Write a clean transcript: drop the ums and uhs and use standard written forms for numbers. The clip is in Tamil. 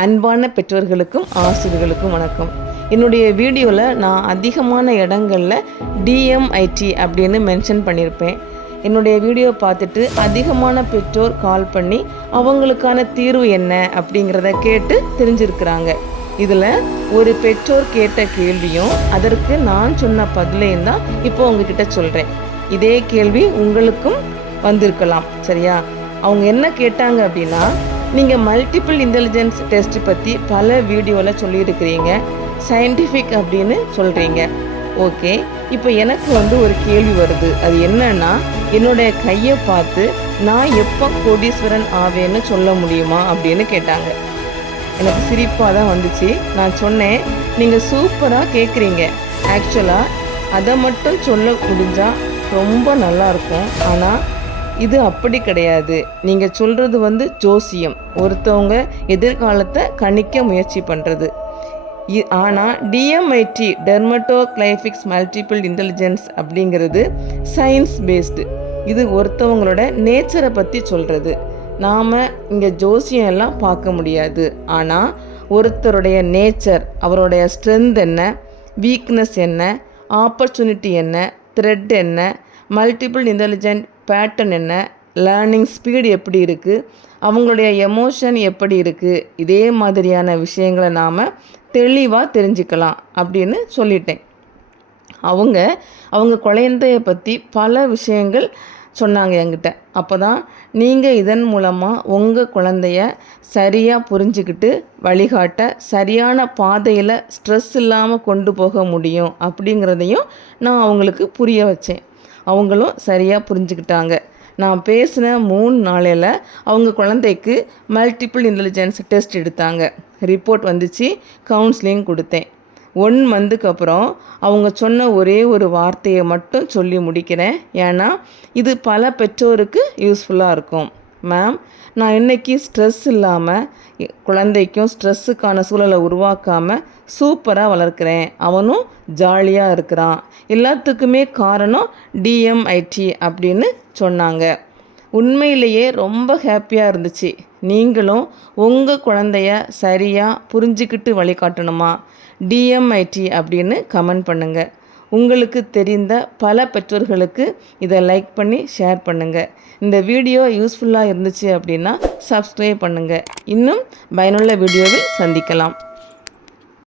அன்பான பெற்றோர்களுக்கும் ஆசிரியர்களுக்கும் வணக்கம். என்னுடைய வீடியோவில் நான் அதிகமான இடங்களில் டிஎம்ஐடி அப்படின்னு மென்ஷன் பண்ணியிருப்பேன். என்னுடைய வீடியோ பார்த்துட்டு அதிகமான பெற்றோர் கால் பண்ணி அவங்களுக்கான தீர்வு என்ன அப்படிங்கிறத கேட்டு தெரிஞ்சிருக்கிறாங்க. இதில் ஒரு பெற்றோர் கேட்ட கேள்வியும் அதற்கு நான் சொன்ன பதிலையும் தான் இப்போ உங்ககிட்ட சொல்கிறேன். இதே கேள்வி உங்களுக்கும் வந்திருக்கலாம், சரியா? அவங்க என்ன கேட்டாங்க அப்படின்னா, நீங்கள் மல்டிபிள் இன்டெலிஜென்ஸ் டெஸ்ட் பற்றி பல வீடியோவில் சொல்லியிருக்கிறீங்க, சயின்டிஃபிக் அப்படின்னு சொல்கிறீங்க. ஓகே, இப்போ எனக்கு ஒரு கேள்வி வருது. அது என்னன்னா, என்னுடைய கையை பார்த்து நான் எப்போ கோடீஸ்வரன் ஆவேன்னு சொல்ல முடியுமா அப்படின்னு கேட்டாங்க. எனக்கு சிரிப்பாக தான் வந்துச்சு. நான் சொன்னேன், நீங்கள் சூப்பராக கேட்குறீங்க. ஆக்சுவலாக அதை மட்டும் சொல்ல முடிஞ்சால் ரொம்ப நல்லாயிருக்கும். ஆனால் இது அப்படி கிடையாது. நீங்கள் சொல்கிறது ஜோசியம், ஒருத்தவங்க எதிர்காலத்தை கணிக்க முயற்சி பண்ணுறது. ஆனால் டிஎம்ஐடி டெர்மட்டோகிளைஃபிக்ஸ் மல்டிபிள் இன்டெலிஜென்ஸ் அப்படிங்கிறது சயின்ஸ் பேஸ்டு. இது ஒருத்தவங்களோட நேச்சரை பற்றி சொல்கிறது. நாம் இங்கே ஜோசியம் எல்லாம் பார்க்க முடியாது. ஆனால் ஒருத்தருடைய நேச்சர், அவருடைய ஸ்ட்ரென்த் என்ன, வீக்னஸ் என்ன, ஆப்பர்ச்சுனிட்டி என்ன, த்ரெட் என்ன, மல்டிபிள் இன்டெலிஜென்ட் பேட்டர்ன் என்ன, லேர்னிங் ஸ்பீடு எப்படி இருக்குது, அவங்களுடைய எமோஷன் எப்படி இருக்குது, இதே மாதிரியான விஷயங்களை நாம் தெளிவாக தெரிஞ்சுக்கலாம் அப்படின்னு சொல்லிட்டேன். அவங்க குழந்தைய பற்றி பல விஷயங்கள் சொன்னாங்க என்கிட்ட. அப்போ தான் நீங்கள் இதன் மூலமாக உங்கள் குழந்தைய சரியாக புரிஞ்சுக்கிட்டு வழிகாட்ட, சரியான பாதையில் ஸ்ட்ரெஸ் இல்லாமல் கொண்டு போக முடியும் அப்படிங்கிறதையும் நான் அவங்களுக்கு புரிய வச்சேன். அவங்களும் சரியாக புரிஞ்சுக்கிட்டாங்க. நான் பேசின 3 நாளையில் அவங்க குழந்தைக்கு மல்டிபிள் இன்டெலிஜென்ஸ் டெஸ்ட் எடுத்தாங்க. ரிப்போர்ட் வந்துச்சு. கவுன்சிலிங் கொடுத்தேன். 1 மந்த்துக்கு அப்புறம் அவங்க சொன்ன ஒரே ஒரு வார்த்தையை மட்டும் சொல்லி முடிக்கிறேன். ஏன்னா இது பல பெற்றோருக்கு யூஸ்ஃபுல்லாக இருக்கும். மேம், நான் இன்றைக்கி ஸ்ட்ரெஸ் இல்லாமல் குழந்தைக்கும் ஸ்ட்ரெஸ்ஸுக்கான சூழலை உருவாக்காமல் சூப்பராக வளர்க்குறேன். அவனும் ஜாலியாக இருக்கிறான். எல்லாத்துக்குமே காரணம் டிஎம்ஐடி அப்படின்னு சொன்னாங்க. உண்மையிலேயே ரொம்ப ஹாப்பியாக இருந்துச்சு. நீங்களும் உங்கள் குழந்தைய சரியாக புரிஞ்சுக்கிட்டு வழிகாட்டணுமா? டிஎம்ஐடி அப்படின்னு கமெண்ட் பண்ணுங்கள். உங்களுக்கு தெரிந்த பல பெற்றோர்களுக்கு இதை லைக் பண்ணி ஷேர் பண்ணுங்கள். இந்த வீடியோ யூஸ்ஃபுல்லாக இருந்துச்சு அப்படின்னா சப்ஸ்கிரைப் பண்ணுங்கள். இன்னும் பயனுள்ள வீடியோவில் சந்திக்கலாம்.